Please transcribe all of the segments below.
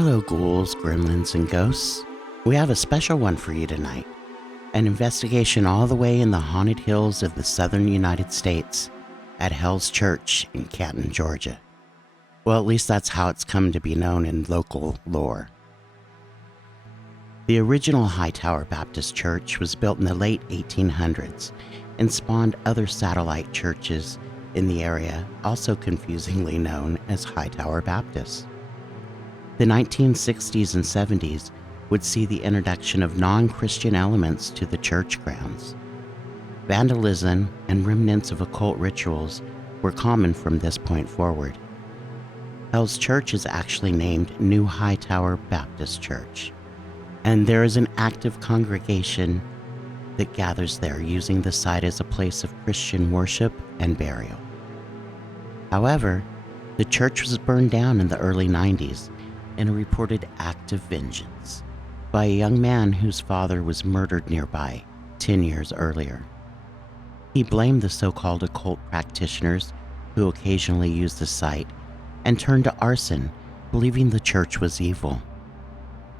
Hello, ghouls, gremlins, and ghosts. We have a special one for you tonight. An investigation all the way in the haunted hills of the southern United States at Hell's Church in Canton, Georgia. Well, at least that's how it's come to be known in local lore. The original Hightower Baptist Church was built in the late 1800s and spawned other satellite churches in the area, also confusingly known as Hightower Baptist. The 1960s and 70s would see the introduction of non-Christian elements to the church grounds. Vandalism and remnants of occult rituals were common from this point forward. Hell's Church is actually named New Hightower Baptist Church, and there is an active congregation that gathers there, using the site as a place of Christian worship and burial. However, the church was burned down in the early 90s in a reported act of vengeance by a young man whose father was murdered nearby 10 years earlier. He blamed the so-called occult practitioners who occasionally used the site and turned to arson, believing the church was evil.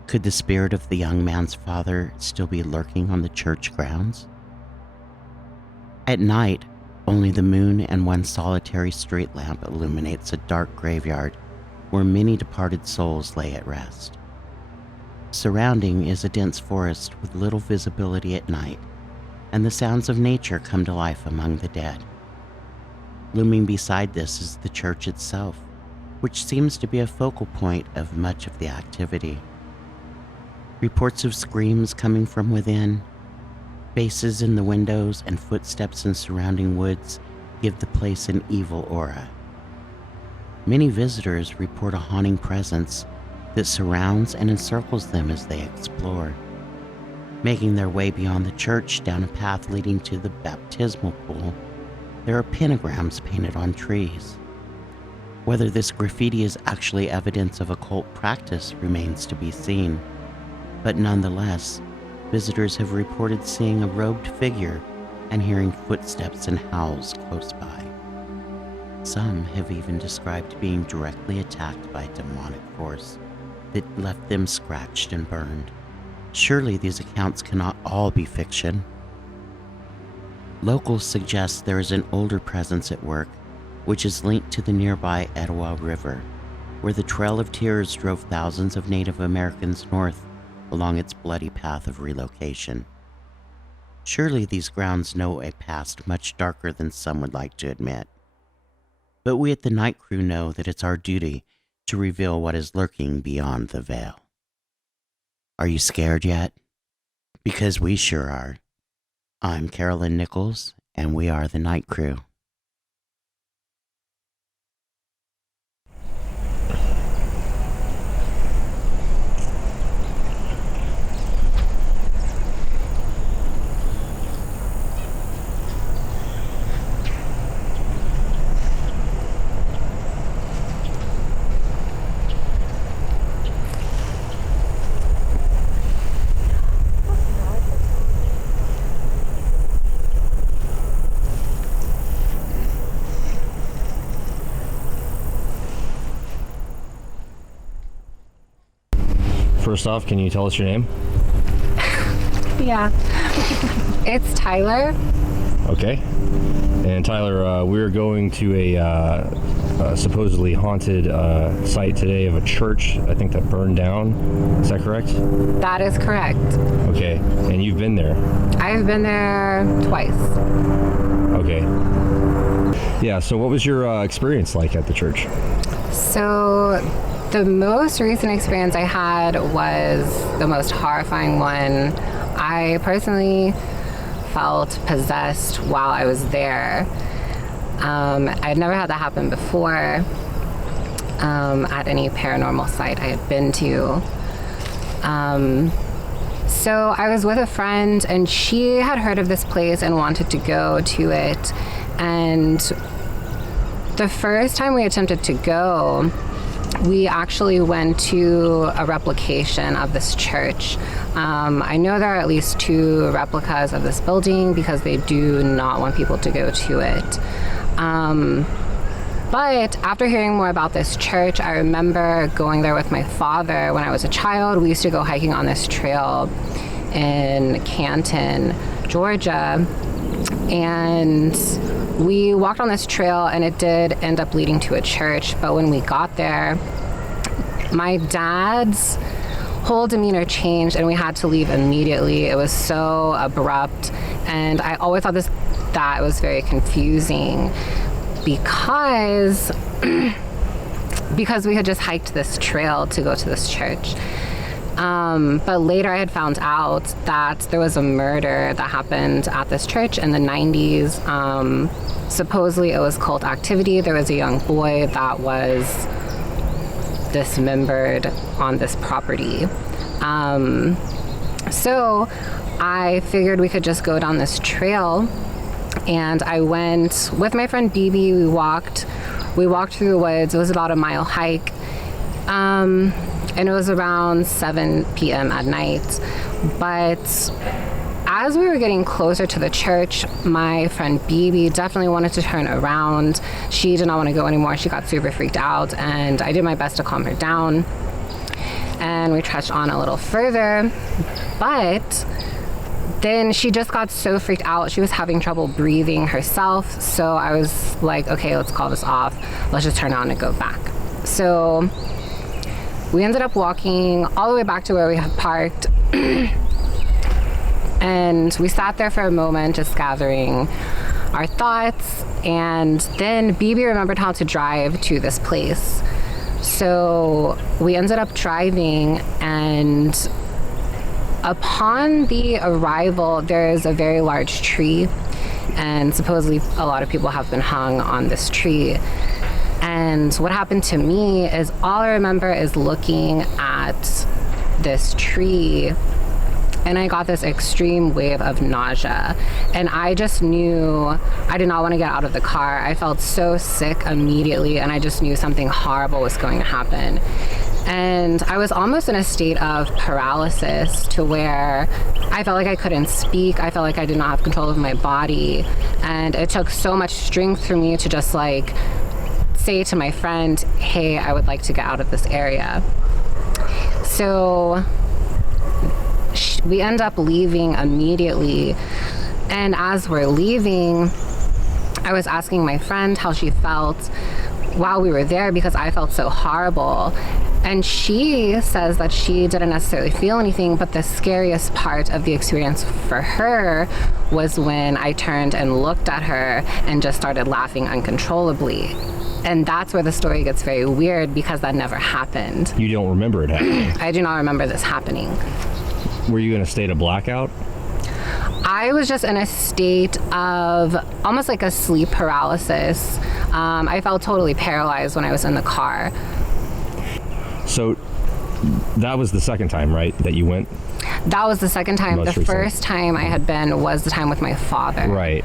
Could the spirit of the young man's father still be lurking on the church grounds? At night, only the moon and one solitary street lamp illuminates a dark graveyard where many departed souls lay at rest. Surrounding is a dense forest with little visibility at night, and the sounds of nature come to life among the dead. Looming beside this is the church itself, which seems to be a focal point of much of the activity. Reports of screams coming from within, faces in the windows, and footsteps in surrounding woods give the place an evil aura. Many visitors report a haunting presence that surrounds and encircles them as they explore. Making their way beyond the church down a path leading to the baptismal pool, there are pentagrams painted on trees. Whether this graffiti is actually evidence of occult practice remains to be seen, but nonetheless, visitors have reported seeing a robed figure and hearing footsteps and howls close by. Some have even described being directly attacked by a demonic force that left them scratched and burned. Surely these accounts cannot all be fiction. Locals suggest there is an older presence at work, which is linked to the nearby Etowah River, where the Trail of Tears drove thousands of Native Americans north along its bloody path of relocation. Surely these grounds know a past much darker than some would like to admit. But we at the Night Crew know that it's our duty to reveal what is lurking beyond the veil. Are you scared yet? Because we sure are. I'm Carolyn Nichols, and we are the Night Crew. First off, can you tell us your name? Yeah. It's Tyler. Okay. And Tyler, we're going to a supposedly haunted site today of a church, I think, that burned down. Is that correct? That is correct. Okay. And you've been there? I've been there twice. Okay. Yeah, so what was your experience like at the church? So the most recent experience I had was the most horrifying one. I personally felt possessed while I was there. I'd never had that happen before at any paranormal site I had been to. So I was with a friend, and she had heard of this place and wanted to go to it. And the first time we attempted to go, we actually went to a replication of this church. I know there are at least 2 replicas of this building because they do not want people to go to it. But after hearing more about this church, I remember going there with my father when I was a child. We used to go hiking on this trail in Canton, Georgia. And we walked on this trail, and it did end up leading to a church. But when we got there, my dad's whole demeanor changed, and we had to leave immediately. It was so abrupt, and I always thought that was very confusing because we had just hiked this trail to go to this church. But later I had found out that there was a murder that happened at this church in the 90s. Supposedly it was cult activity. There was a young boy that was dismembered on this property. So I figured we could just go down this trail, and I went with my friend BB. We walked through the woods. It was about a mile hike. And it was around 7 p.m. at night. But as we were getting closer to the church, my friend BB definitely wanted to turn around. She did not want to go anymore. She got super freaked out, and I did my best to calm her down. And we trudged on a little further, but then she just got so freaked out. She was having trouble breathing herself. So I was like, okay, let's call this off. Let's just turn around and go back. So we ended up walking all the way back to where we had parked. And we sat there for a moment, just gathering our thoughts. And then BB remembered how to drive to this place. So we ended up driving, and upon the arrival, there is a very large tree. And supposedly a lot of people have been hung on this tree. And what happened to me is all I remember is looking at this tree, and I got this extreme wave of nausea. And I just knew I did not want to get out of the car. I felt so sick immediately, and I just knew something horrible was going to happen. And I was almost in a state of paralysis to where I felt like I couldn't speak. I felt like I did not have control of my body. And it took so much strength for me to just like say to my friend, hey, I would like to get out of this area. So we end up leaving immediately. And as we're leaving, I was asking my friend how she felt while we were there because I felt so horrible. And she says that she didn't necessarily feel anything, but the scariest part of the experience for her was when I turned and looked at her and just started laughing uncontrollably. And that's where the story gets very weird because that never happened. You don't remember it happening? I do not remember this happening. Were you in a state of blackout? I was just in a state of almost like a sleep paralysis. I felt totally paralyzed when I was in the car. So that was the second time, right, that you went? That was the second time. The first time I had been was the time with my father. Right.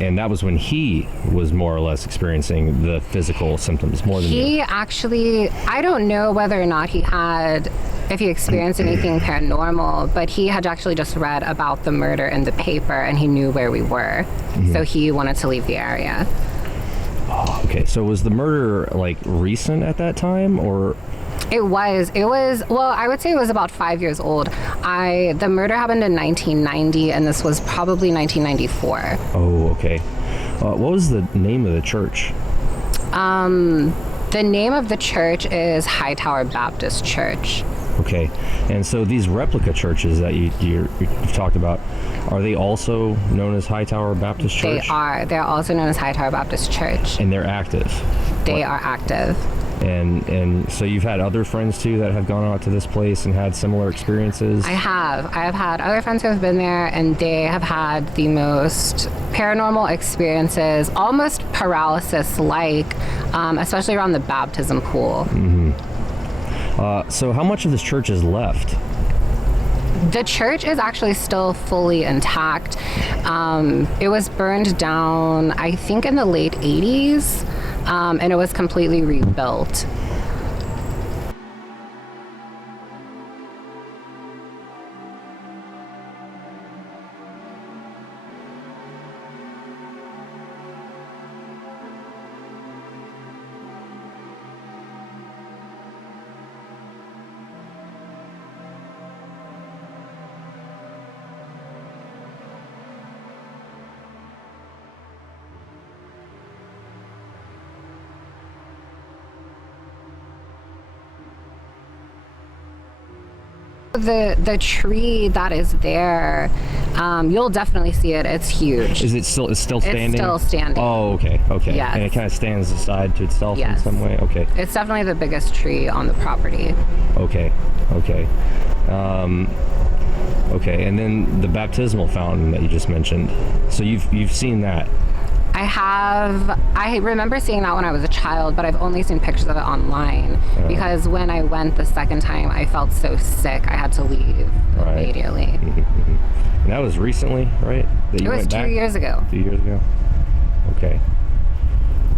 And that was when he was more or less experiencing the physical symptoms more than you. He actually, I don't know whether or not if he experienced anything paranormal, but he had actually just read about the murder in the paper and he knew where we were. Mm-hmm. So he wanted to leave the area. Oh, okay. So was the murder like recent at that time, or? It was, well, I would say it was about 5 years old. The murder happened in 1990, and this was probably 1994. Oh, okay. What was the name of the church? The name of the church is Hightower Baptist Church. Okay. And so these replica churches that you've talked about, are they also known as Hightower Baptist Church? They are. They're also known as Hightower Baptist Church. And they're active? They are active. And so you've had other friends too that have gone out to this place and had similar experiences? I have had other friends who have been there, and they have had the most paranormal experiences, almost paralysis-like, especially around the baptism pool. Mm-hmm. So how much of this church is left? The church is actually still fully intact. It was burned down, I think, in the late 80s. And it was completely rebuilt. The tree that is there, you'll definitely see it. It's huge. Is it still? It's still standing. It's still standing. Oh, okay. Yes. And it kind of stands aside to itself in some way. Okay. It's definitely the biggest tree on the property. Okay. Okay. And then the baptismal fountain that you just mentioned. So you've seen that. I have. I remember seeing that when I was a child, but I've only seen pictures of it online because when I went the second time, I felt so sick. I had to leave immediately. And that was recently, right? That you it was went 2 back? years ago. 2 years ago. Okay.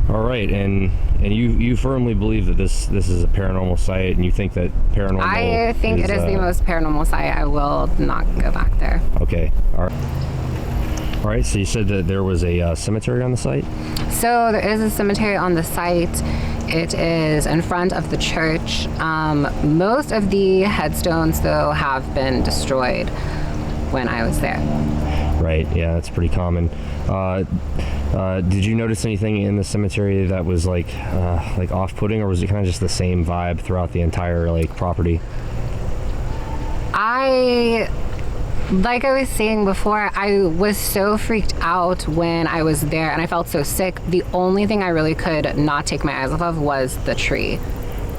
All right, and you firmly believe that this is a paranormal site, and you think that paranormal. I think it is the most paranormal site. I will not go back there. Okay. All right, so you said that there was a cemetery on the site? So there is a cemetery on the site. It is in front of the church. Most of the headstones, though, have been destroyed when I was there. Right, yeah, that's pretty common. Did you notice anything in the cemetery that was like off-putting, or was it kind of just the same vibe throughout the entire property? Like I was saying before, I was so freaked out when I was there and I felt so sick. The only thing I really could not take my eyes off of was the tree.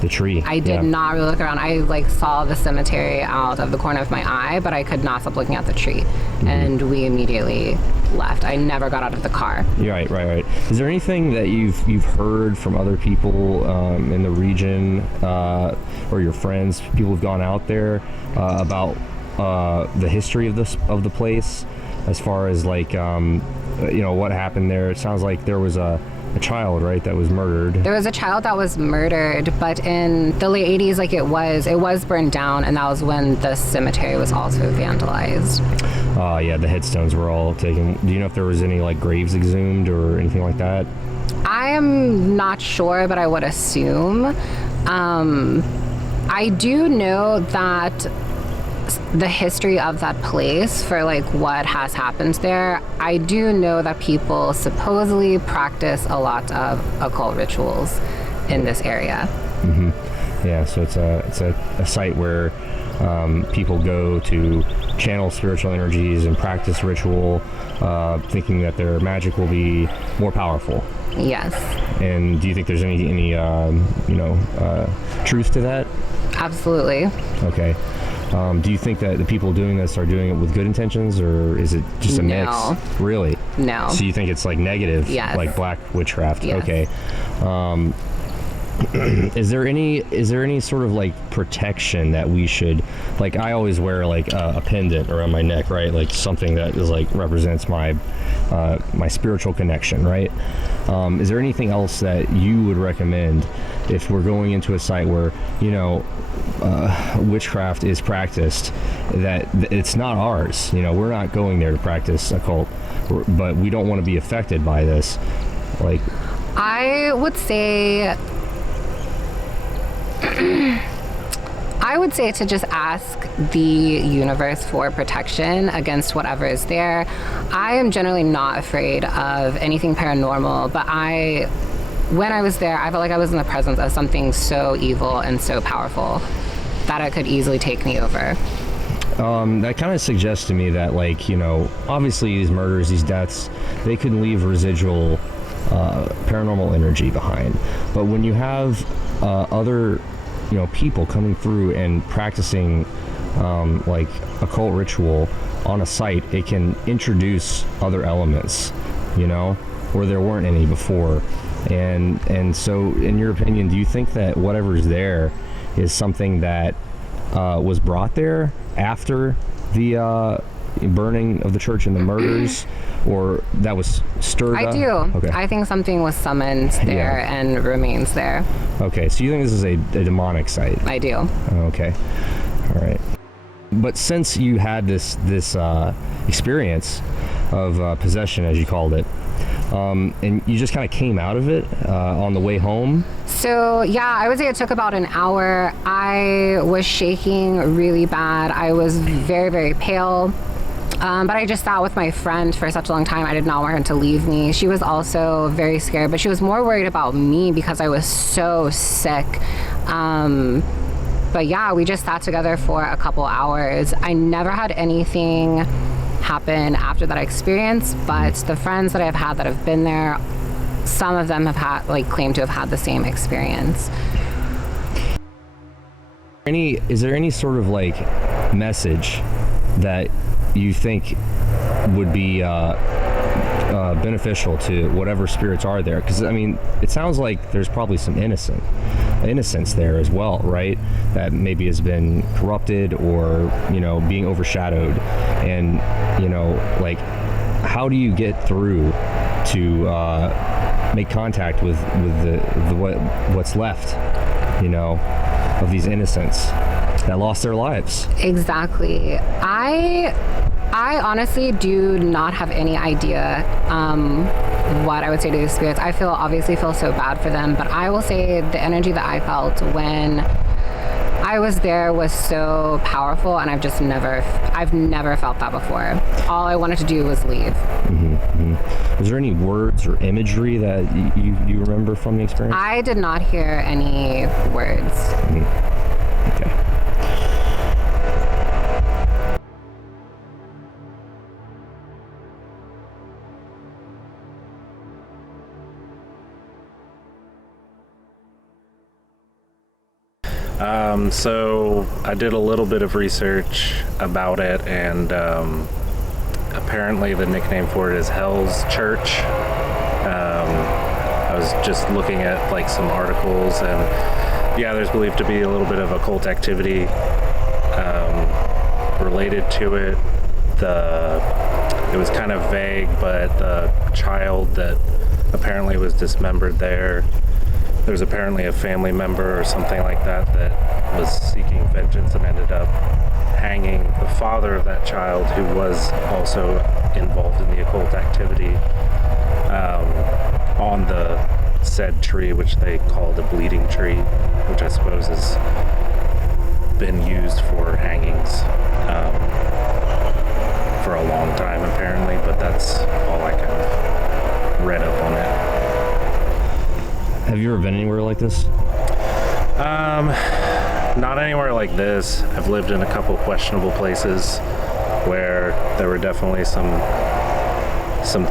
The tree. I did not really look around. I saw the cemetery out of the corner of my eye, but I could not stop looking at the tree. Mm-hmm. And we immediately left. I never got out of the car. Right. Is there anything that you've heard from other people in the region or your friends, people who've gone out there about the history of the place, as far as what happened there? It sounds like there was a child, right, that was murdered. There was a child that was murdered, but in the late 80s, it was burned down, and that was when the cemetery was also vandalized. Yeah, the headstones were all taken. Do you know if there was any graves exhumed or anything like that? I am not sure, but I would assume. I do know that the history of that place, for what has happened there, I do know that people supposedly practice a lot of occult rituals in this area. Mm-hmm. Yeah, so it's a site where people go to channel spiritual energies and practice ritual, thinking that their magic will be more powerful. Yes. And do you think there's any truth to that? Absolutely. Okay. Do you think that the people doing this are doing it with good intentions, or is it just a mix? Really? No. So you think it's negative? Yes. Like black witchcraft? Yes. Okay. Is there any sort of protection that we should, I always wear a pendant around my neck, right? Something that is represents my my spiritual connection, right? Is there anything else that you would recommend if we're going into a site where witchcraft is practiced, that it's not ours? We're not going there to practice occult, but we don't want to be affected by this. I would say to just ask the universe for protection against whatever is there. I am generally not afraid of anything paranormal, but when I was there, I felt like I was in the presence of something so evil and so powerful that it could easily take me over. That kind of suggests to me that, obviously these murders, these deaths, they could leave residual paranormal energy behind. But when you have other people coming through and practicing occult ritual on a site, it can introduce other elements, where there weren't any before. And so, in your opinion, do you think that whatever's there is something that was brought there after the burning of the church and the murders, or that was stirred up? I do. Okay. I think something was summoned there and remains there. Okay, so you think this is a demonic site? I do. Okay, all right. But since you had this experience of possession, as you called it, and you just kind of came out of it on the way home? So, yeah, I would say it took about an hour. I was shaking really bad. I was very, very pale. But I just sat with my friend for such a long time. I did not want her to leave me. She was also very scared, but she was more worried about me because I was so sick. But yeah, we just sat together for a couple hours. I never had anything happen after that experience, but the friends that I've had that have been there, some of them have had, claim to have had the same experience. Is there any sort of message that you think would be beneficial to whatever spirits are there? Because I mean, it sounds like there's probably some innocence there as well, right? That maybe has been corrupted or being overshadowed, and how do you get through to make contact with what's left, of these innocents that lost their lives? Exactly. I honestly do not have any idea what I would say to these spirits. I obviously feel so bad for them, but I will say the energy that I felt when I was there was so powerful, and I've never felt that before. All I wanted to do was leave. Mm-hmm, mm-hmm. Was there any words or imagery that you remember from the experience? I did not hear any words. Mm-hmm. Okay. So I did a little bit of research about it, and apparently the nickname for it is Hell's Church. I was just looking at some articles, and yeah, there's believed to be a little bit of occult activity related to it. It was kind of vague, but the child that apparently was dismembered there's apparently a family member or something like that was seeking vengeance and ended up hanging the father of that child, who was also involved in the occult activity, on the said tree, which they called a bleeding tree, which I suppose has been used for hangings for a long time apparently, but that's all I kind of read up on it. Have you ever been anywhere like this? Not anywhere like this. I've lived in a couple questionable places where there were definitely some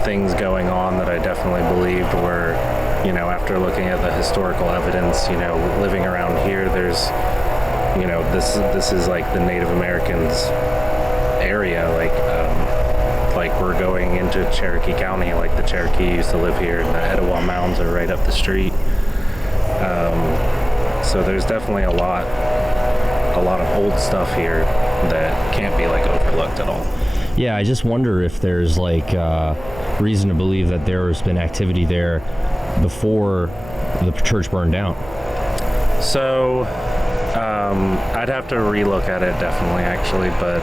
things going on that I definitely believed were, after looking at the historical evidence, living around here, there's, this is like the Native Americans area, we're going into Cherokee County, the Cherokee used to live here, and the Etowah Mounds are right up the street. So there's definitely a lot of old stuff here that can't be overlooked at all. Yeah, I just wonder if there's reason to believe that there's been activity there before the church burned down. So I'd have to relook at it definitely, actually, but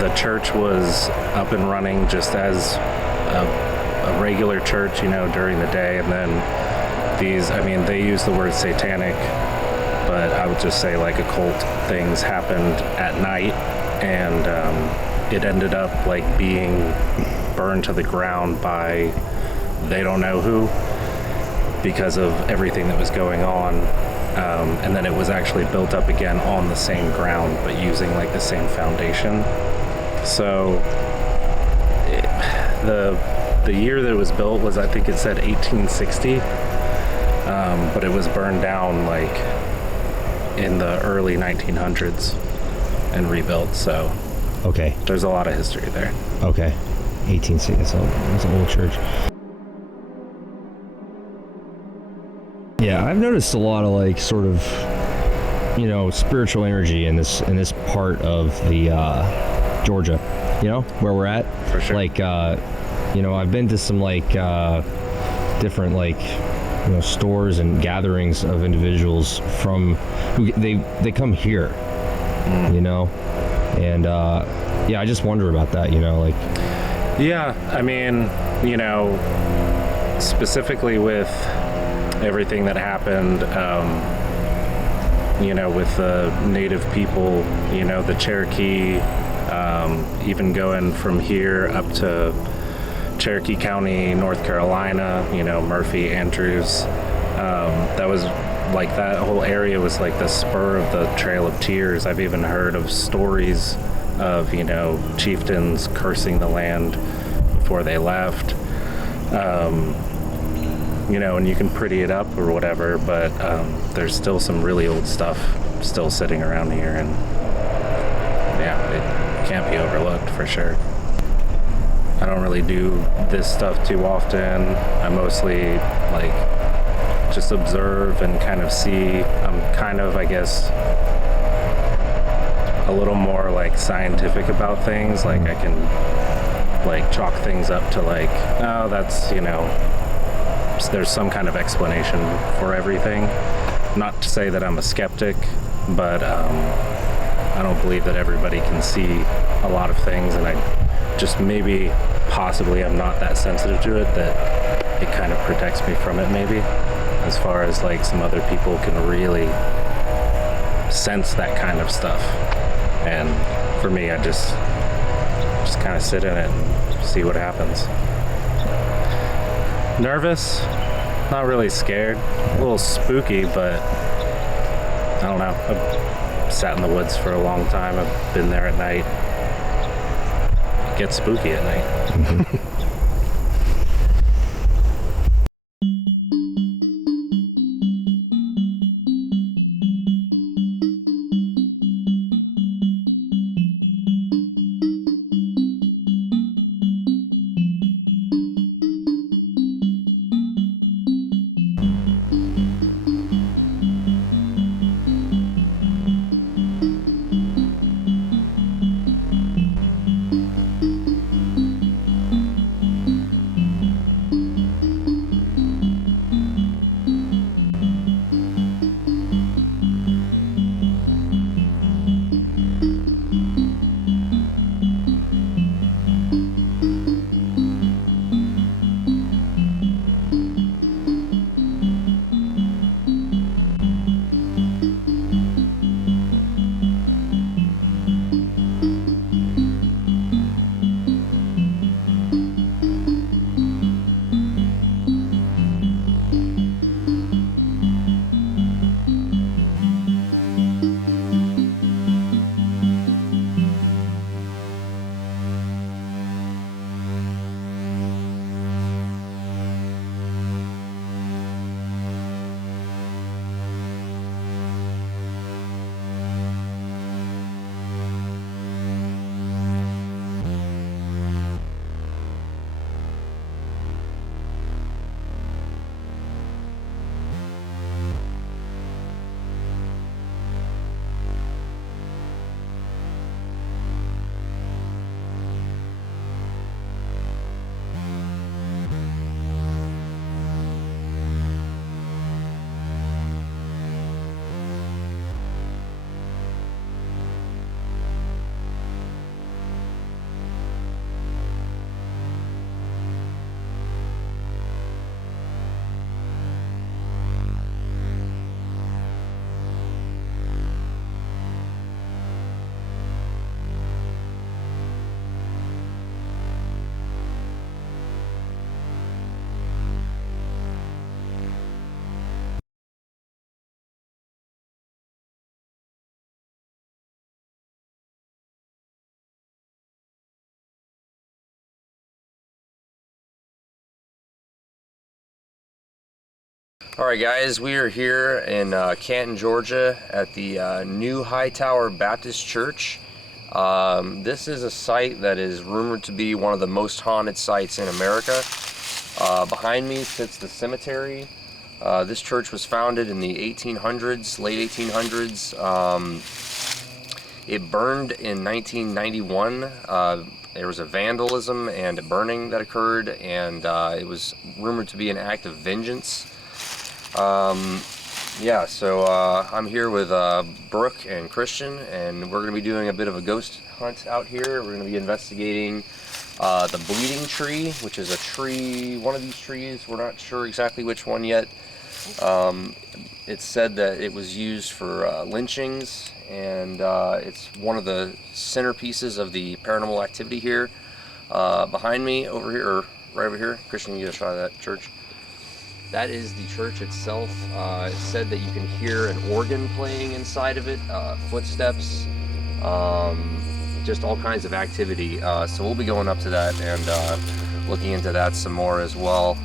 the church was up and running just as a regular church, during the day, and then they use the word satanic, but I would just say occult things happened at night, and it ended up being burned to the ground by they don't know who, because of everything that was going on. And then it was actually built up again on the same ground, but using the same foundation. So the year that it was built was, I think it said 1860, but it was burned down in the early 1900s and rebuilt. So okay, there's a lot of history there. Okay, 1860. It's an old church. Yeah, I've noticed a lot of sort of, spiritual energy in this part of the Georgia, where we're at. For sure. I've been to some different stores and gatherings of individuals from who they come here, and yeah, I just wonder about that, Yeah, I mean, specifically with everything that happened, with the native people, the Cherokee, even going from here up to Cherokee County, North Carolina, Murphy, Andrews, That was like, that whole area was like the spur of the Trail of Tears. I've even heard of stories of, you know, chieftains cursing the land before they left. You know, and you can pretty it up or whatever, but there's still some really old stuff still sitting around here, and yeah, it can't be overlooked for sure. I don't really do this stuff too often. I mostly like just observe and kind of see. I'm kind of, I guess, a little more like scientific about things. Like I can like chalk things up to like, oh, that's, you know, there's some kind of explanation for everything. Not to say that I'm a skeptic, but I don't believe that everybody can see a lot of things, and I just maybe possibly I'm not that sensitive to it, that it kind of protects me from it maybe, as far as like some other people can really sense that kind of stuff. And for me, I just kind of sit in it and see what happens. Nervous, not really scared, a little spooky, but I don't know. I've sat in the woods for a long time. I've been there at night. It gets spooky at night. Alright guys, we are here in Canton, Georgia at the new Hightower Baptist Church. This is a site that is rumored to be one of the most haunted sites in America. Behind me sits the cemetery. This church was founded in the 1800s, late 1800s. It burned in 1991. There was a vandalism and a burning that occurred, and it was rumored to be an act of vengeance. Yeah, so I'm here with Brooke and Christian, and we're going to be doing a bit of a ghost hunt out here. We're going to be investigating the bleeding tree, which is a tree, one of these trees. We're not sure exactly which one yet. It's said that it was used for lynchings, and it's one of the centerpieces of the paranormal activity here. Behind me, over here, or right over here, Christian, you get a shot of that church. That is the church itself. It said that you can hear an organ playing inside of it, footsteps, just all kinds of activity. So we'll be going up to that and looking into that some more as well.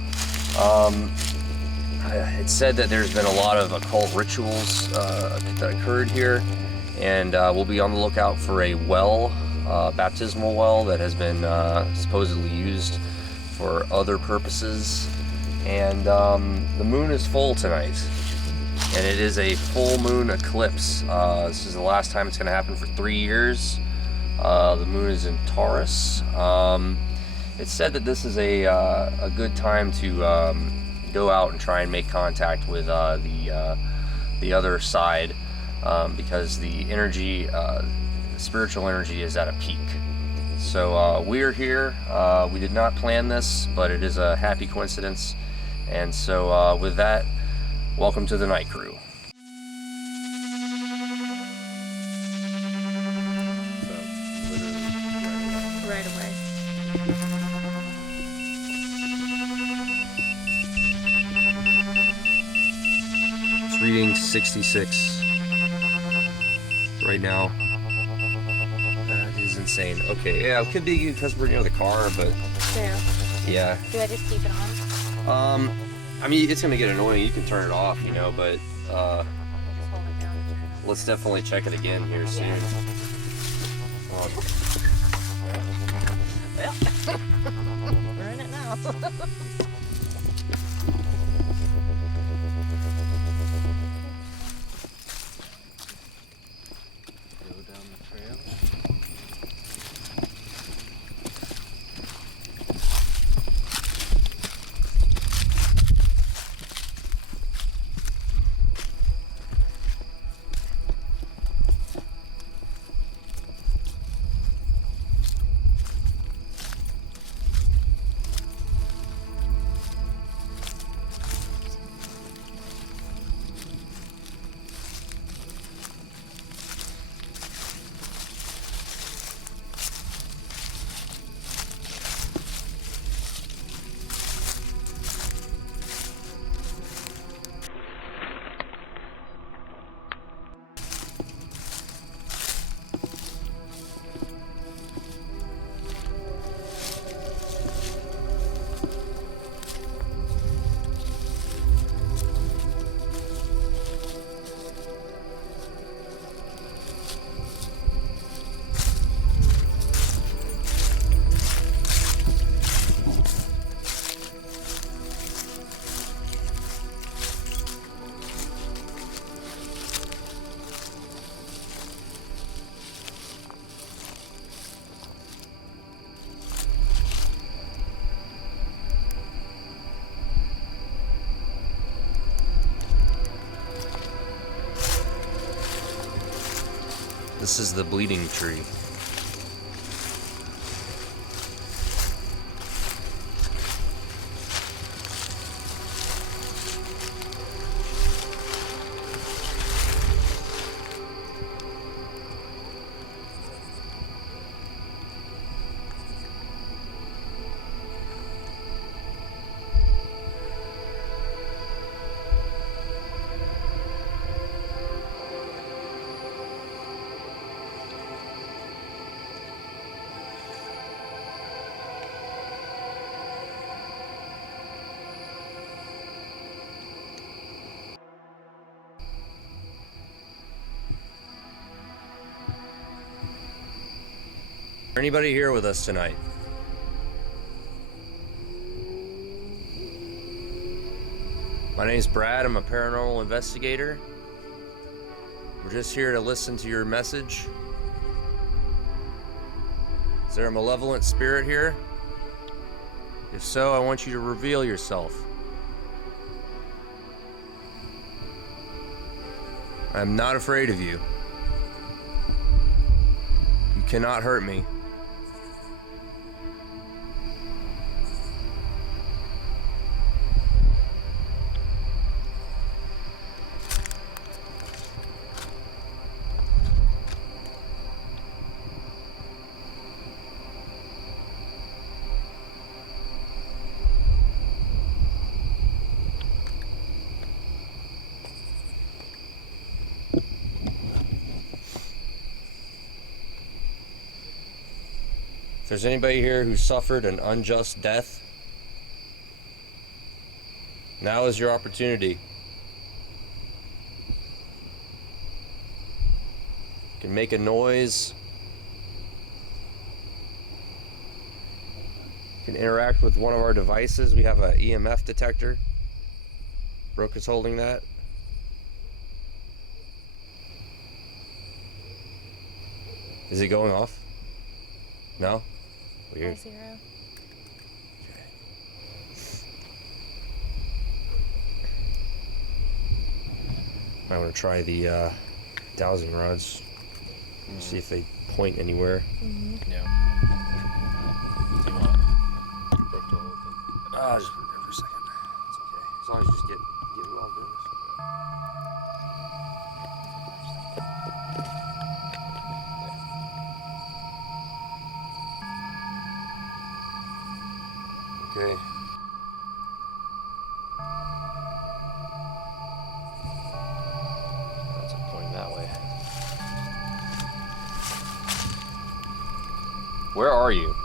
It said that there's been a lot of occult rituals that occurred here, and we'll be on the lookout for a well, baptismal well that has been supposedly used for other purposes. And the moon is full tonight, and it is a full moon eclipse. This is the last time it's going to happen for 3 years. The moon is in Taurus. It's said that this is a good time to go out and try and make contact with the other side, because the energy, spiritual energy, is at a peak. So we're here. We did not plan this, but it is a happy coincidence. And so with that, welcome to the night crew. Right away. It's reading 66 right now. That is insane. Okay, yeah, it could be because we're near the car, but Yeah. yeah. Do I just keep it on? I mean, it's gonna get annoying. You can turn it off, you know, but Just hold it down. let's definitely check it again here soon. Well, we're in it now. Go down the trail. This is the bleeding tree. Anybody here with us tonight? My name's Brad. I'm a paranormal investigator. We're just here to listen to your message. Is there a malevolent spirit here? If so, I want you to reveal yourself. I'm not afraid of you. You cannot hurt me. If there's anybody here who suffered an unjust death, now is your opportunity. You can make a noise. You can interact with one of our devices. We have an EMF detector. Brooke is holding that. Is it going off? No? Weird. 0. I want to try the dowsing rods. See if they point anywhere. Yeah. Do you want Brooke to hold it? I'll just put it there for a second. It's okay. As long as you just get involved in this. Okay. That's pointing that way. Where are you?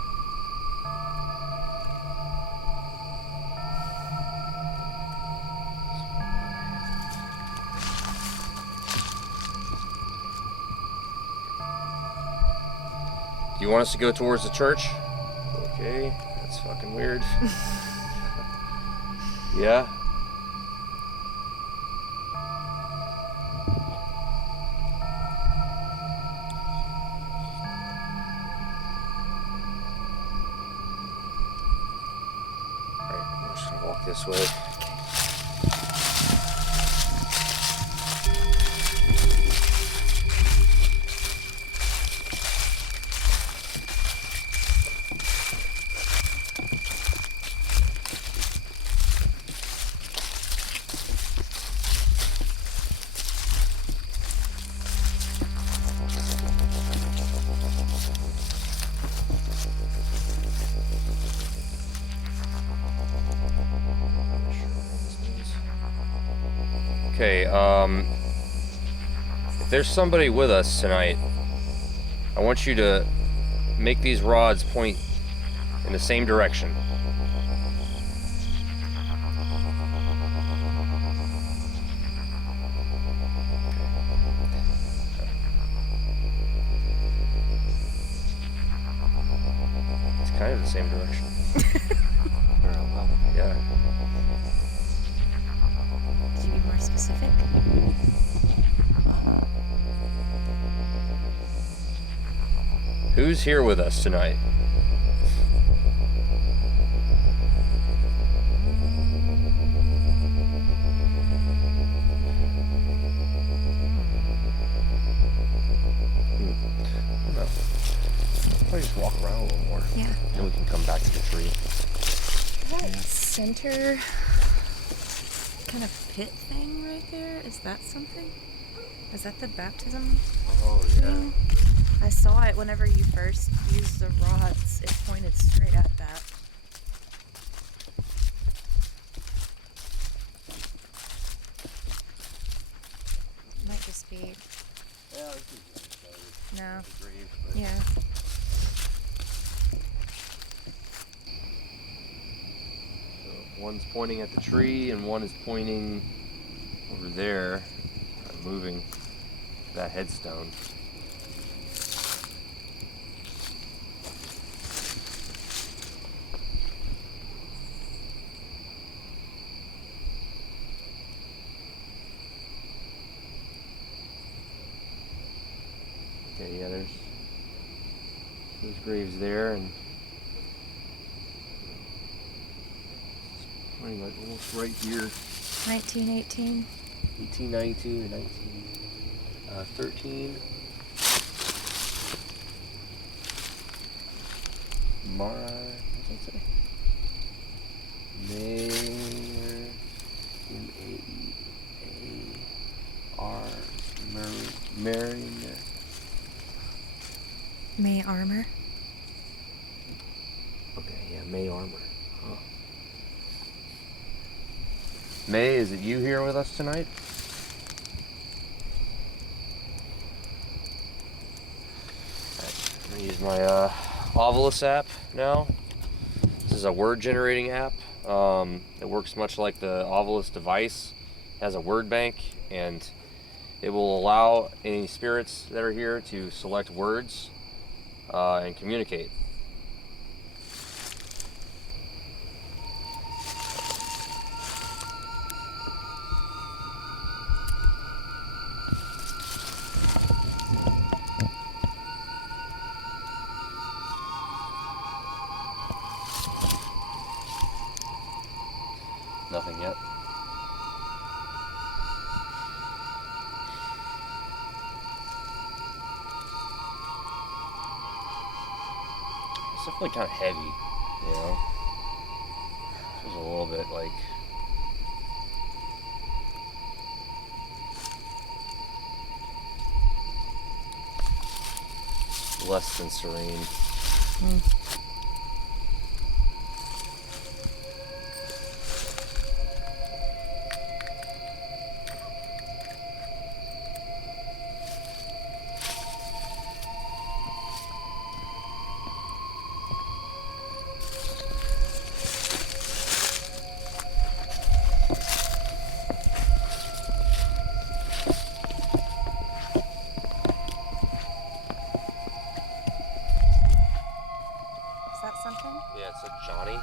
Do you want us to go towards the church? Okay, that's fucking weird. Yeah? Alright, I'm just gonna walk this way. Okay, if there's somebody with us tonight, I want you to make these rods point in the same direction. It's kind of the same direction. Yeah. Can you be more specific? Who's here with us tonight? No. Probably just walk around a little more. Yeah. Then we can come back to the tree. That center kind of pit thing right there, is that something? Is that the baptism Oh, thing? I saw it whenever you first used the rods. It pointed straight at that. Might just be. No. Yeah. One's pointing at the tree and one is pointing over there, moving that headstone. Okay, yeah, there's those graves there, and pointing like almost right here. 1918. 1892 to 1913. What's that say? May Armor. Okay, yeah, May Armor. Huh. May, is it you here with us tonight? I'm gonna use my Ovilus app now. This is a word generating app. It works much like the Ovilus device. It has a word bank, and it will allow any spirits that are here to select words and communicate. Nothing yet. It's definitely kind of heavy, you know? Feels a little bit like... less than serene. Something? Yeah, it's a Johnny.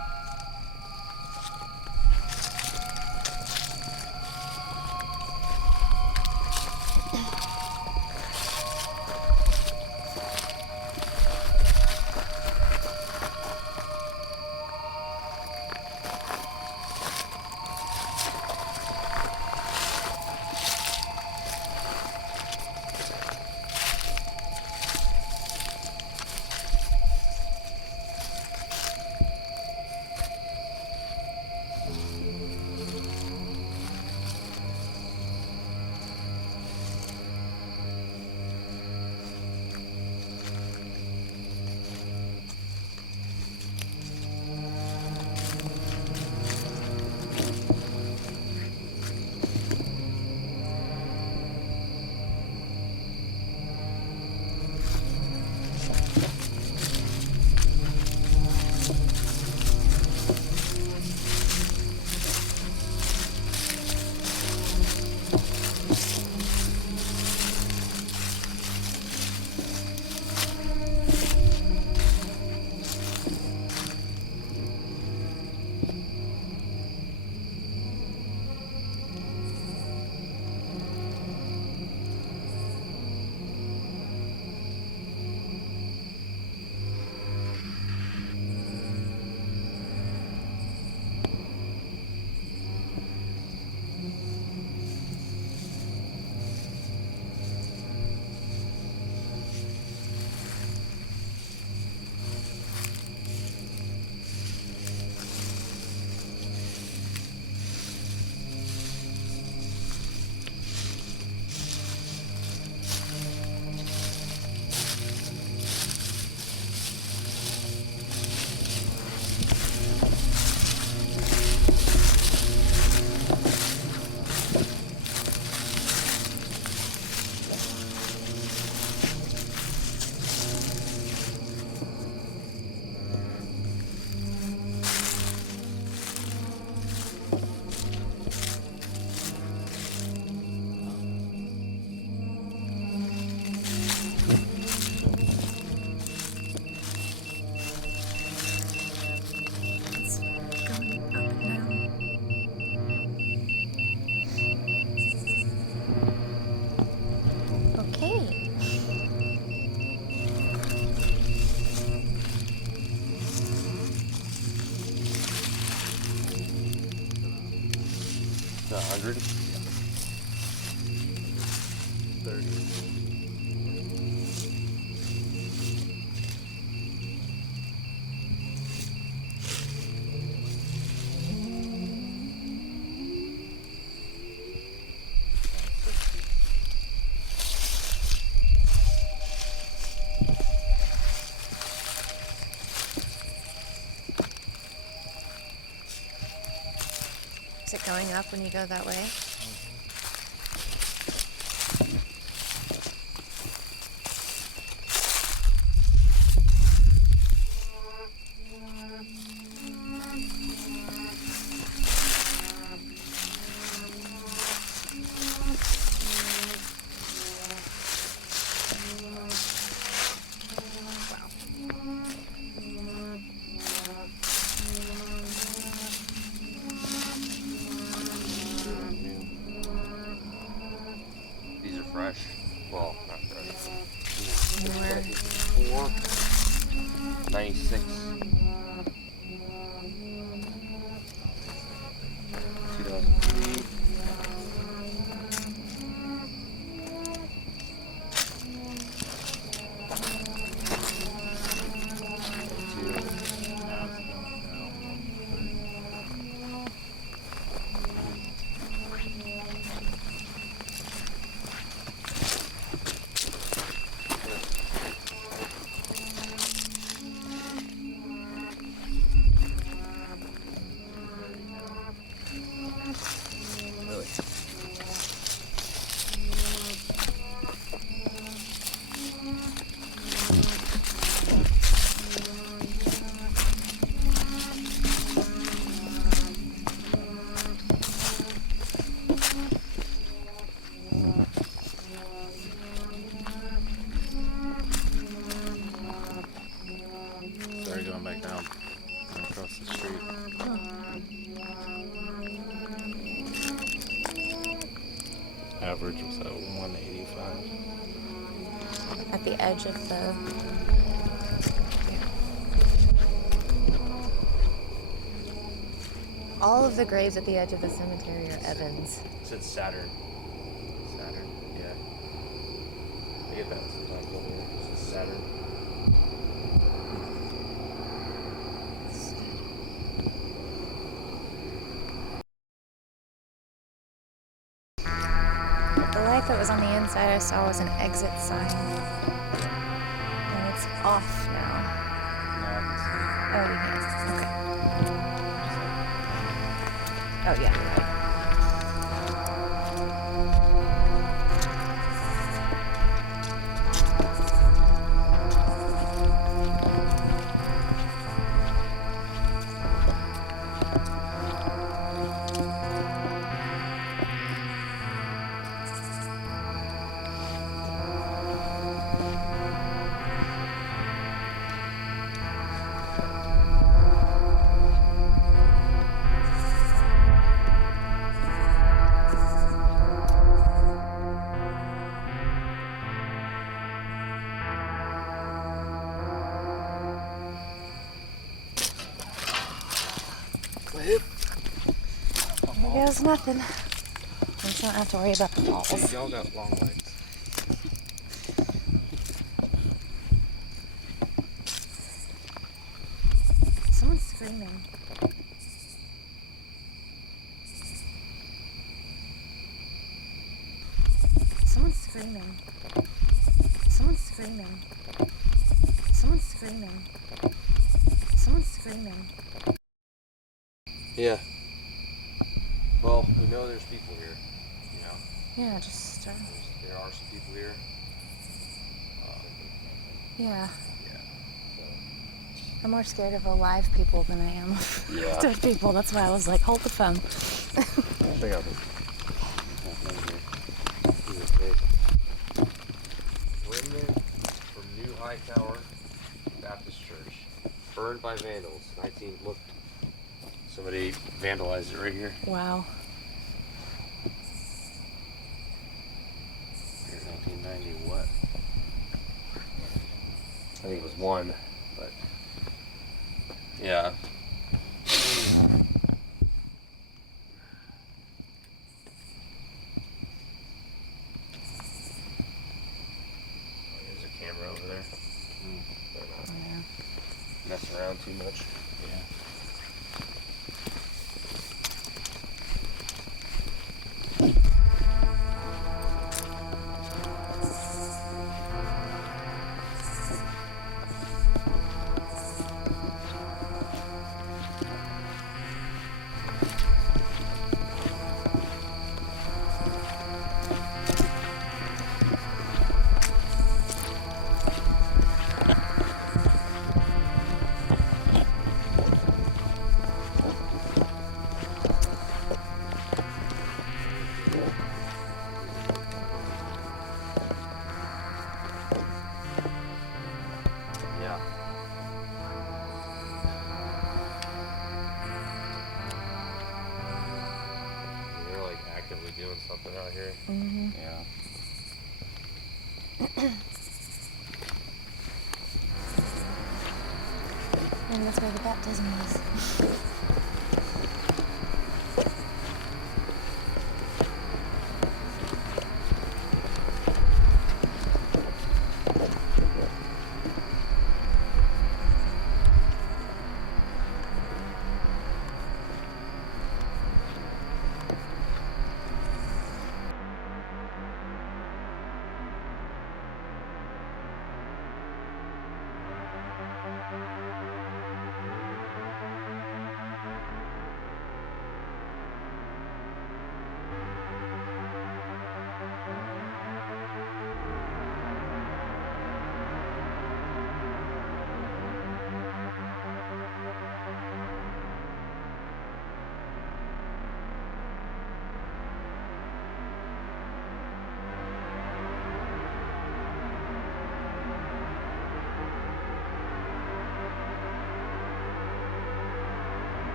to 100. 30. Is it going up when you go that way? fresh. Well, not fresh. 96. 2003. Sorry, going back down across the street. Average was at 185. At the edge of the. All of the graves at the edge of the cemetery are Evans. It said Saturn. Saturn, yeah. I get that sometimes over here. It says Saturn. The light that was on the inside I saw was an exit sign. And it's off now. Oh, you can. Okay. Oh, yeah. There goes nothing. We just don't have to worry about the falls. Y'all got long legs. Someone's screaming. Someone's screaming. Someone's screaming. Someone's screaming. Someone's screaming. Yeah. Well, we know there's people here, you know. Yeah, just, There are some people here. yeah. Yeah. I'm more scared of alive people than I am of Yeah. dead people. That's why I was like, hold the phone. Check out this. Remnant from New Hightower Baptist Church. Burned by vandals. Look. Somebody vandalized it right here. Wow. Here, 1990 what? I think it was one, but yeah. There's a camera over there. Better not mess around too much. Yeah. They're like actively doing something out here. Mm-hmm. Yeah. And that's where the baptism was.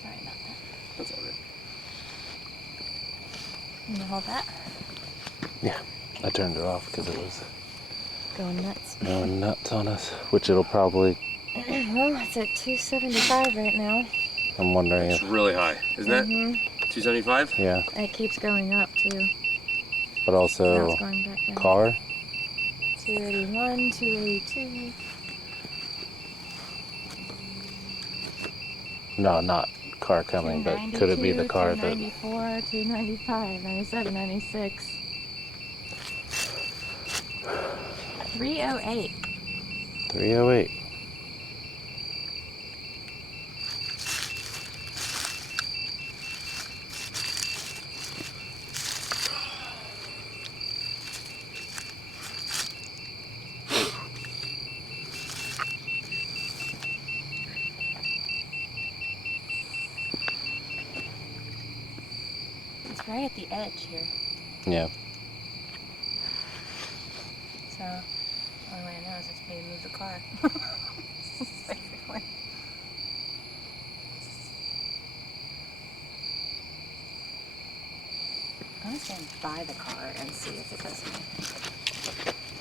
Sorry about that. That's all right. Can you hold that? Yeah, I turned it off because it was Going nuts. going nuts on us, which it'll probably, Well, it's at 275 right now. I'm wondering It's if, really high, isn't that? 275? yeah, It keeps going up too. but Now also it's going back down. car. 281, 282. No, not car coming, but could it be the car that, 294, 295, 97, 96. 308. 308? It's right at the edge here. Yeah. So, the only way I know is it's maybe move the car. Basically. I'm gonna stand by the car and see if it does anything.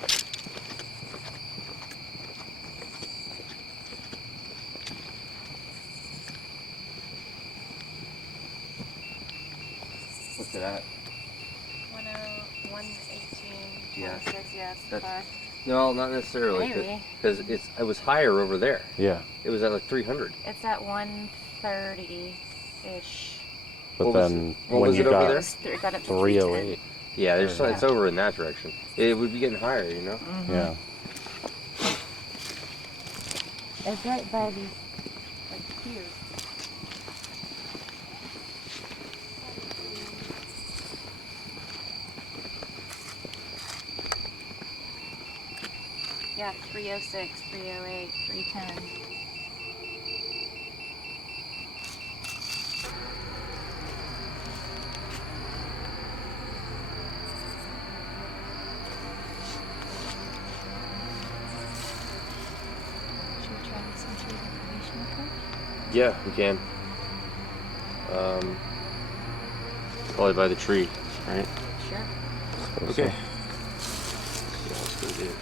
What's it at? 118, Yeah. 26, yeah, it's the That's- car. No, not necessarily. Maybe. Because it was higher over there. Yeah. It was at like 300. It's at 130-ish. But What was then it- what when was you it over got there? It got up to 308, Yeah, there's Yeah. it's over in that direction. It would be getting higher, you know? yeah. It's right by these, like, here. Yeah, 306, 308, 310. Should we try this into the information report? Yeah, we can. Probably by the tree, right? Sure. Okay. Yeah, let's go get it.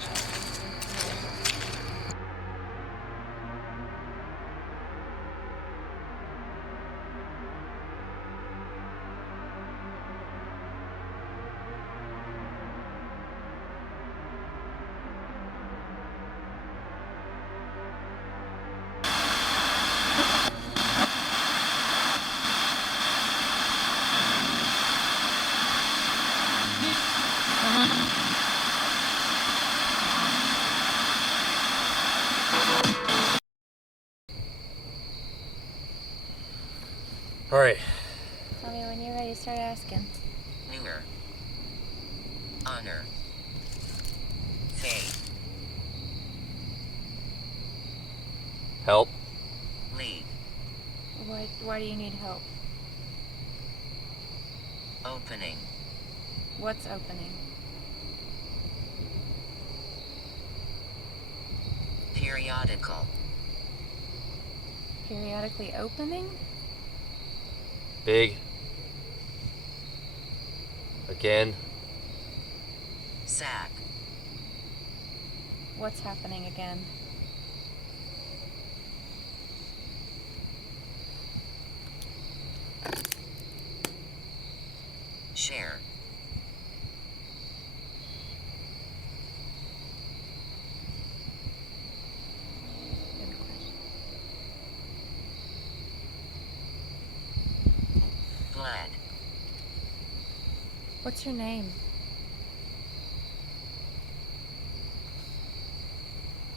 All right. Tell me when you're ready to start asking. Lunar. Honor. Faith. Help. Leave. Why do you need help? Opening. What's opening? Periodical. Periodically opening? Big. Again. Sack. What's happening again? Share. Blood. What's your name?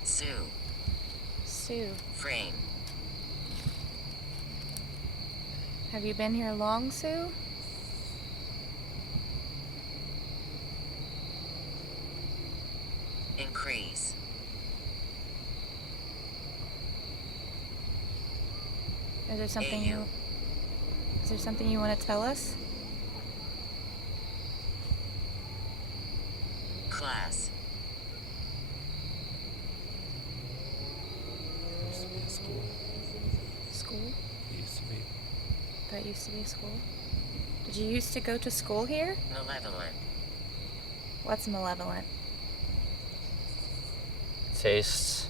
Sue. Sue. Frame. Have you been here long, Sue? Increase. Is there something AU. Is there something you want to tell us? Class. School? That used to be a school. Did you used to go to school here? Malevolent. What's malevolent? Tastes.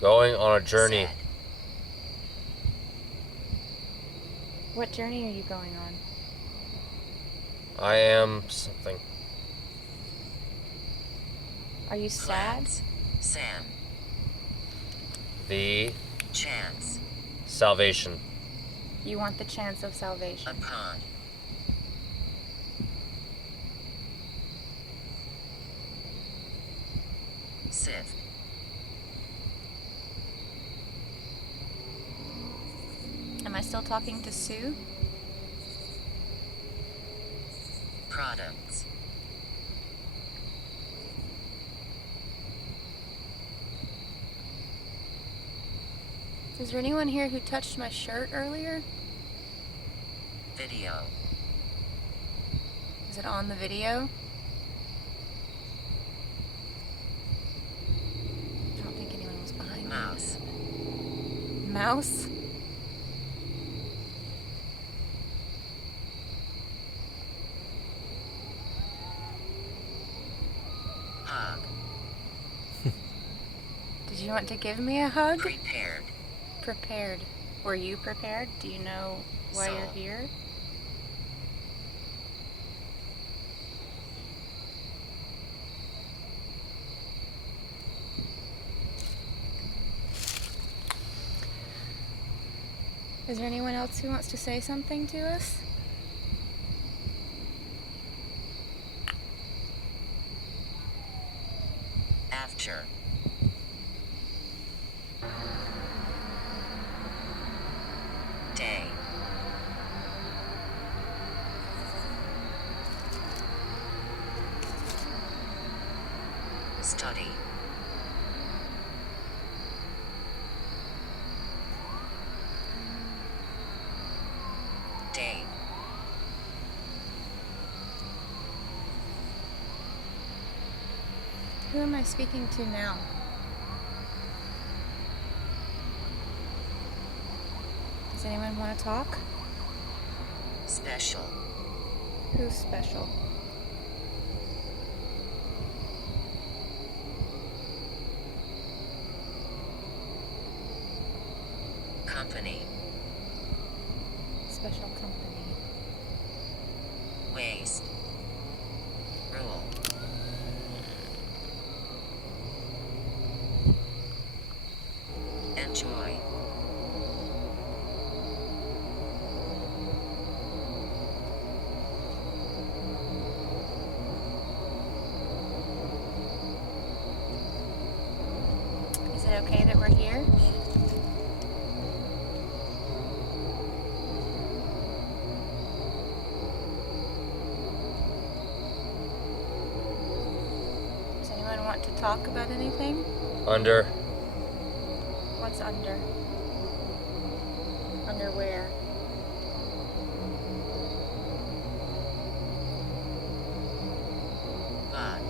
Going on a journey. Sad. What journey are you going on? I am something. Are you sad? Plans. Sam. The Chance. salvation. You want the chance of salvation. Upon. Sift. Am I still talking to Sue? Products. Is there anyone here who touched my shirt earlier? Video. Is it on the video? I don't think anyone was behind me. Mouse. Mouse? Hug. Did you want to give me a hug? Prepared. Prepared. Were you prepared? Do you know why Soul. you're here? Is there anyone else who wants to say something to us? After. Day. Study. Day. Who am I speaking to now? Does anyone want to talk? Special. Who's special? Company. Special company. Waste. Rule. Enjoy. Is it okay that we're here? Does anyone want to talk about anything? Under. What's under? Under where? Mud.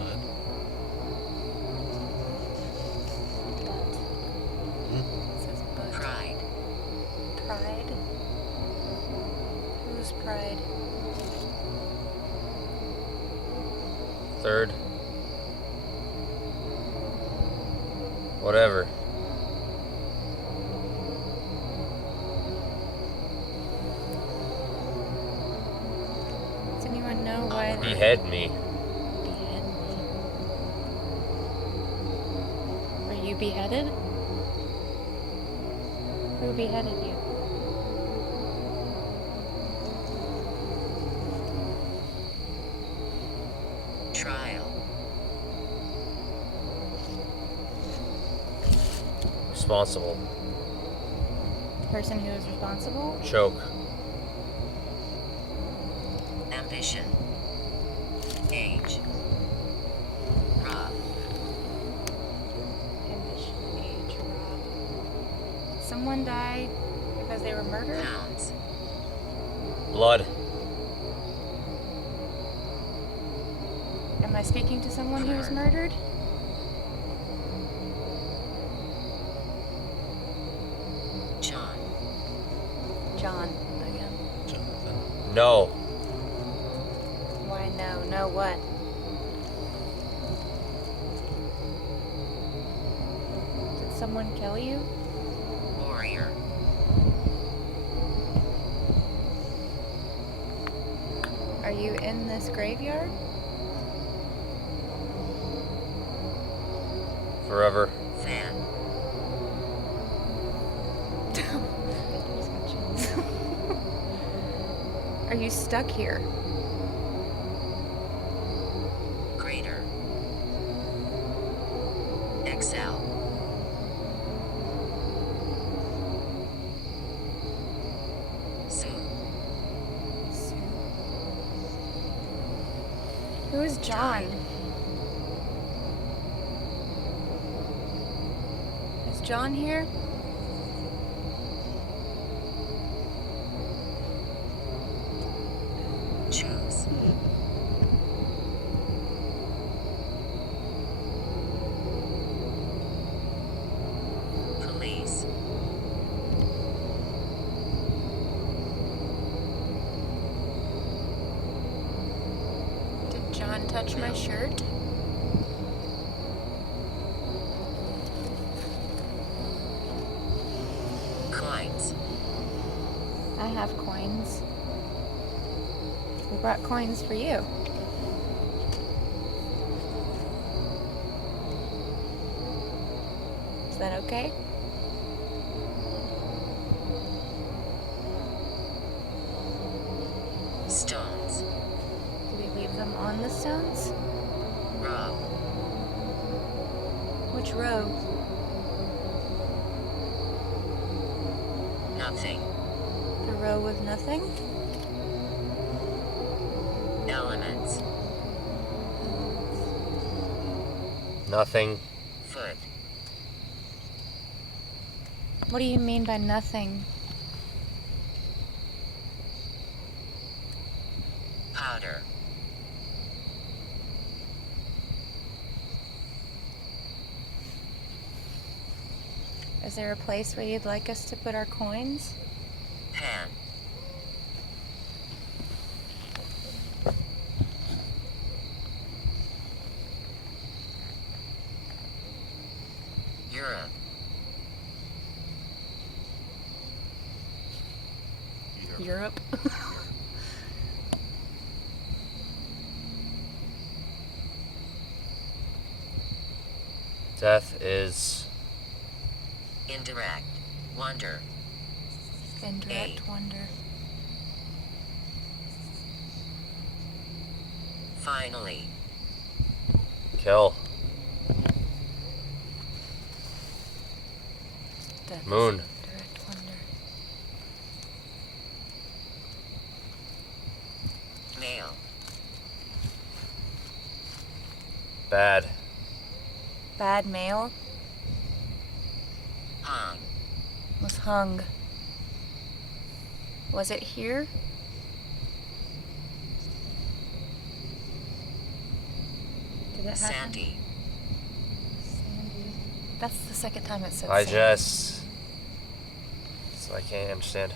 Mud. It says butt. Pride. Pride? Whose pride? Third. Whatever. Does anyone know why they Behead me. behead me? Are you beheaded? Who beheaded you? Trial. Responsible. The person who is responsible? Choke. Ambition. Age. Rob. Ambition, age, rob. Someone died because they were murdered? Pounds. Blood. Am I speaking to someone who was murdered? John. John, again. Jonathan. No. Why no? No what? Did someone kill you? Warrior. Are you in this graveyard? Forever. Fan. Are you stuck here? Greater. Excel. Soon. Who is John? Is John here? Choose. Police. Did John touch my shirt? Coins. I have coins. We brought coins for you. Is that okay? Stones. Do we leave them on the stones? Row. Which row? Nothing. The row with nothing? Elements. Nothing. Foot. What do you mean by nothing? Powder. Is there a place where you'd like us to put our coins? Pan. Europe. Europe. Death is Indirect. Wonder. Indirect wonder. Finally. kill. Death Moon. is indirect wonder. Male. Bad. Bad male. Hung. Was hung. Was it here? Did it happen? Sandy. Sandy. That's the second time it said I Sandy. just... So I can't understand.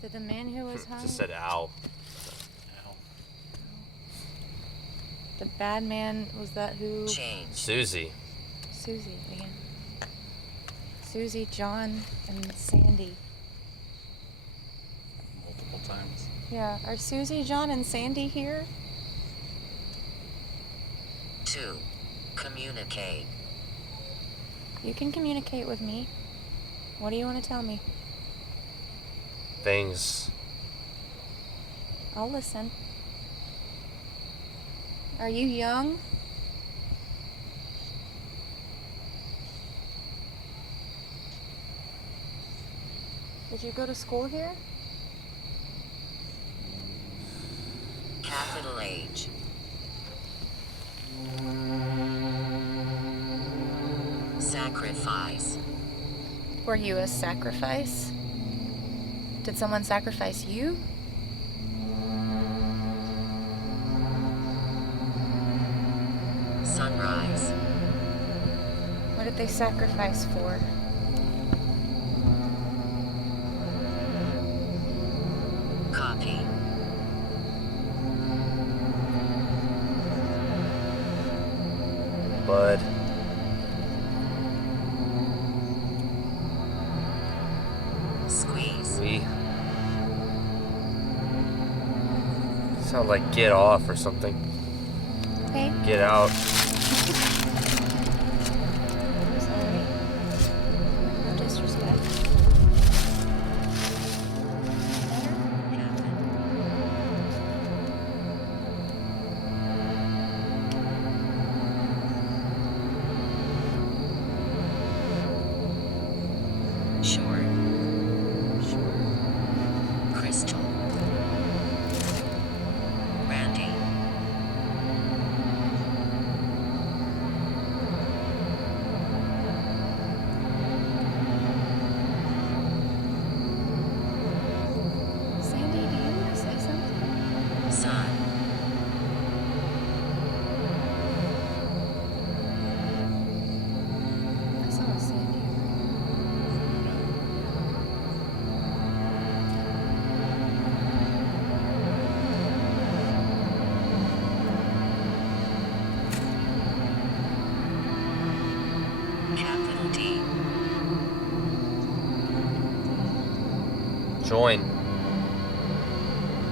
Did the man who was hung? Just said ow. The bad man, was that who? Change. Susie. Susie again. Susie, John, and Sandy. Multiple times. Yeah, are Susie, John, and Sandy here? 2. Communicate. You can communicate with me. What do you want to tell me? Things. I'll listen. Are you young? Did you go to school here? Capital H. Sacrifice. Were you a sacrifice? Did someone sacrifice you? Sunrise. What did they sacrifice for? Copy. Bud. Squeeze. We. Sound like get off or something. Hey. Get out. Sorry. No disrespect. Short. Crystal. Randy. Sandy, do you want to say something? Sun. I saw a Sandy. Capital D. Join.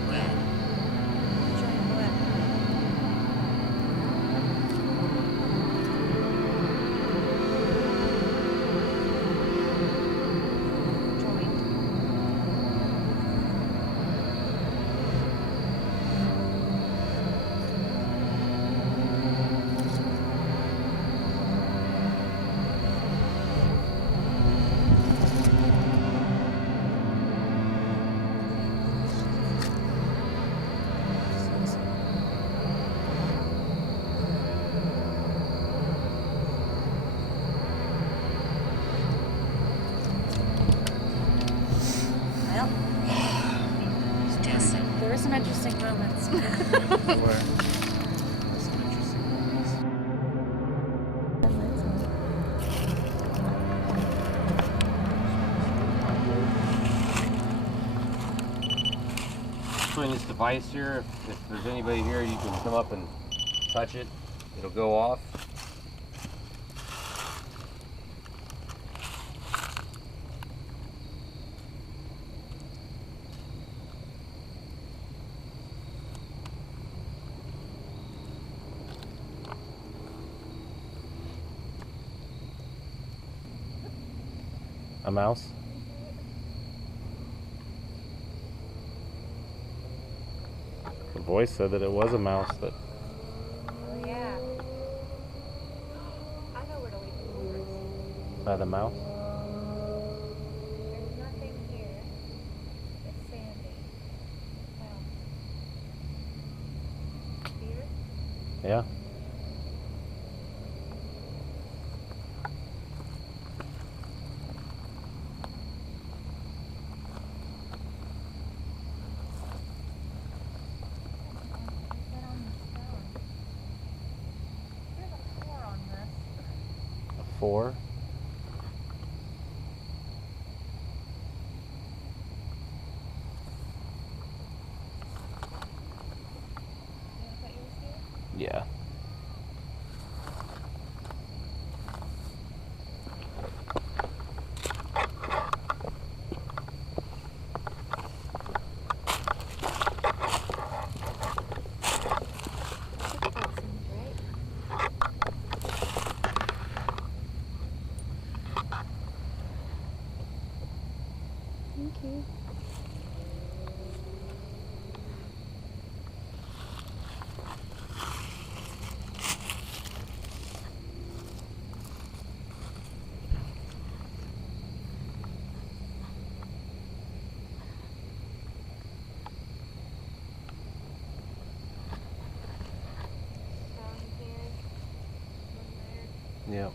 Red. Join what? Joined. Well, Destin. there were some interesting moments. Between this device here, if there's anybody here, you can come up and touch it. It'll go off. A mouse? The voice said that it was a mouse, but Oh, yeah. I know where to leave the doors. by the mouse. There's nothing here. It's Sandy. Wow. Here? Yeah. 4. Yeah. Thank you. Yep.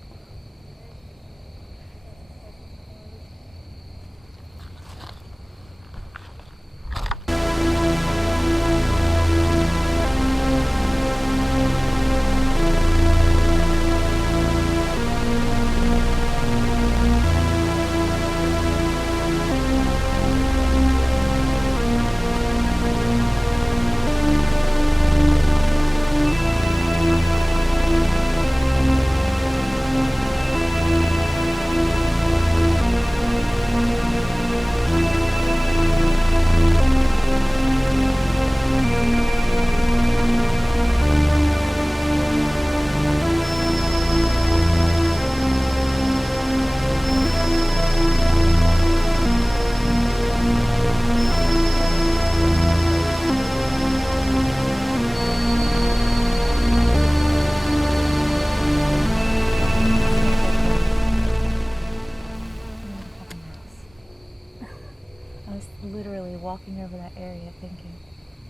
I was literally walking over that area thinking,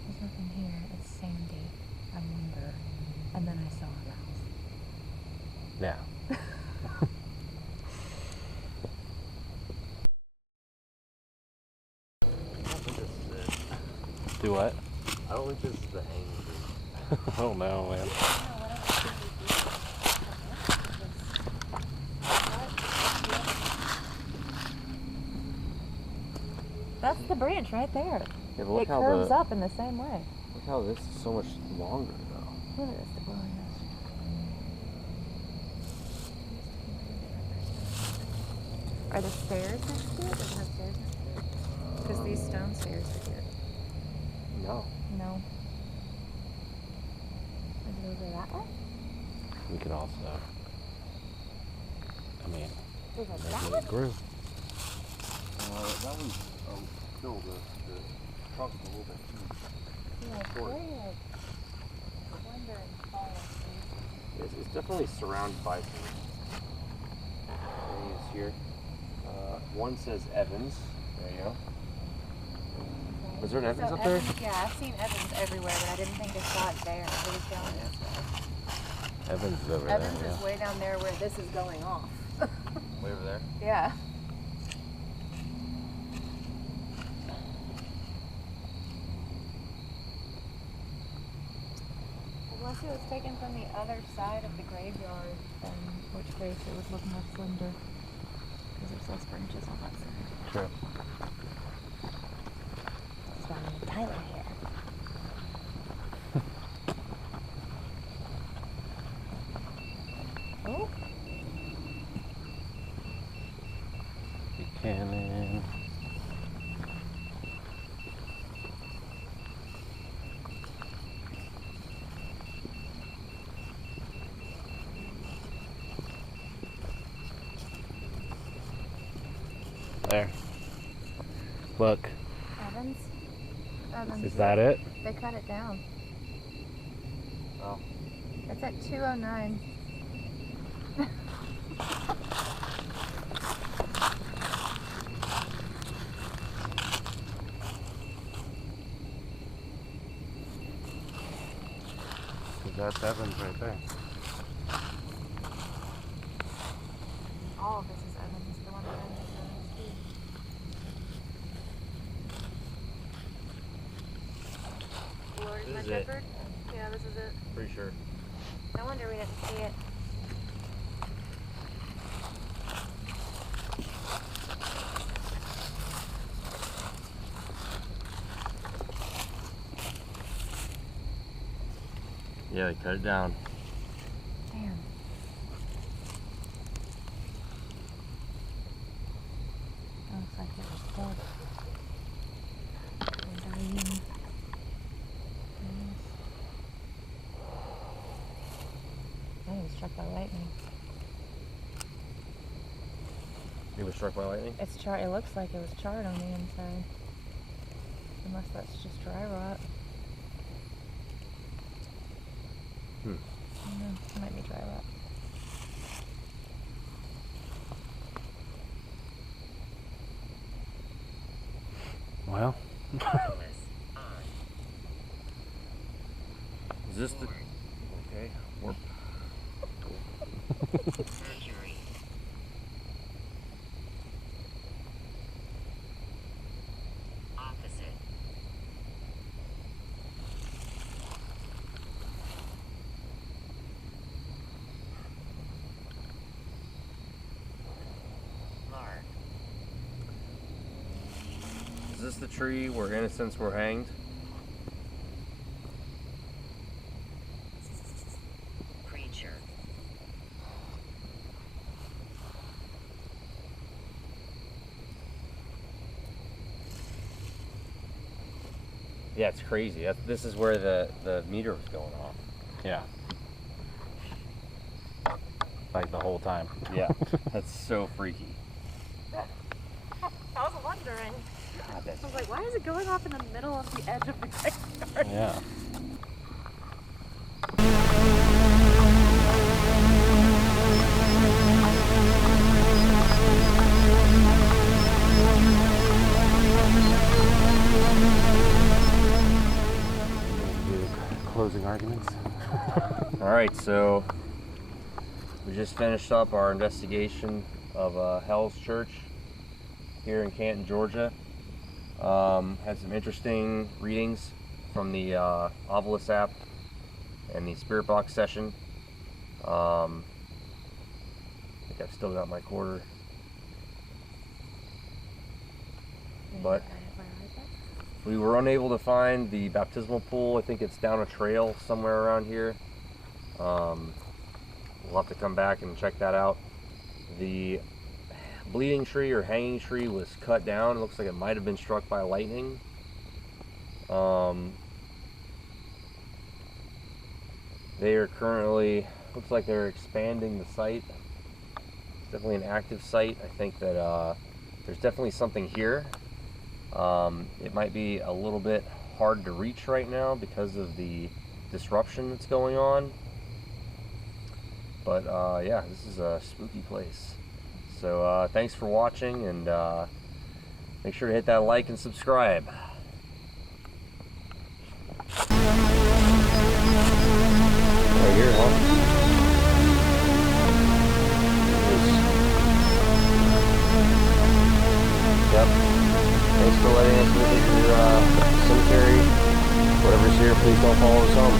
there's nothing here, it's sandy, I wonder. And then I saw a mouse. Yeah. Do what? I don't think this is the hanging. Oh no, man. That's the branch right there. Yeah, but look It how curves up in the same way. Look how this is so much longer though. Look at this, the glowing nose. Are the stairs next to it? Does it have stairs next to it? Because these stone stairs are here. No. No. Is it over that way? We could also. I mean, Is it maybe that it way? grew. That one's still the trunk's a little bit too Yeah, short. very like slender and tall. It's definitely surrounded by some areas here. One says Evans. There you go. Was there an Evans up there? Yeah, I've seen Evans everywhere, but I didn't think I saw it there. It was down this way. Evans is over Evans there. is way down there where this is going off. Way over there. Yeah. Unless it was taken from the other side of the graveyard, in which case it was looking more slender. Because there's less branches on that side. True. That's why I need Tyler here. Oh, Cannon. There. Look. Evans? Evans. Is that it? They cut it down. Oh. It's at 209. That's Evans right there. All of this is Evans, the one that Evans. Lord, This my is it. shepherd? Yeah, this is it. Pretty sure. No wonder we didn't see it. Yeah, they cut it down. Damn. That looks like it was dead. Or dying. Yes. I think it was struck by lightning. It was struck by lightning? It's charred. It looks like it was charred on the inside. Unless that's just dry rot. I don't know. It might be dry rot. Well, Wireless on. Is this the... Okay. Mercury. Opposite. Mark. Is this the tree where innocents were hanged? Creature. Yeah, it's crazy. This is where the meter was going off. yeah. Like the whole time. Yeah, that's so freaky. I was wondering. God, that's... I was like, why is it going off in the middle of the edge of the graveyard? Yeah. Closing arguments. All right, so we just finished up our investigation of Hell's Church here in Canton, Georgia. Had some interesting readings from the Ovilus app and the Spirit Box session. I think I've still got my quarter. But we were unable to find the baptismal pool. I think it's down a trail somewhere around here. We'll have to come back and check that out. The bleeding tree or hanging tree was cut down. It looks like it might have been struck by lightning. They are currently, looks like they're expanding the site. It's definitely an active site. I think that there's definitely something here. It might be a little bit hard to reach right now because of the disruption that's going on. But yeah, this is a spooky place. So thanks for watching, and make sure to hit that like and subscribe. Right here, huh? Yep. Thanks for letting us visit your cemetery. Whatever's here, please don't follow us home.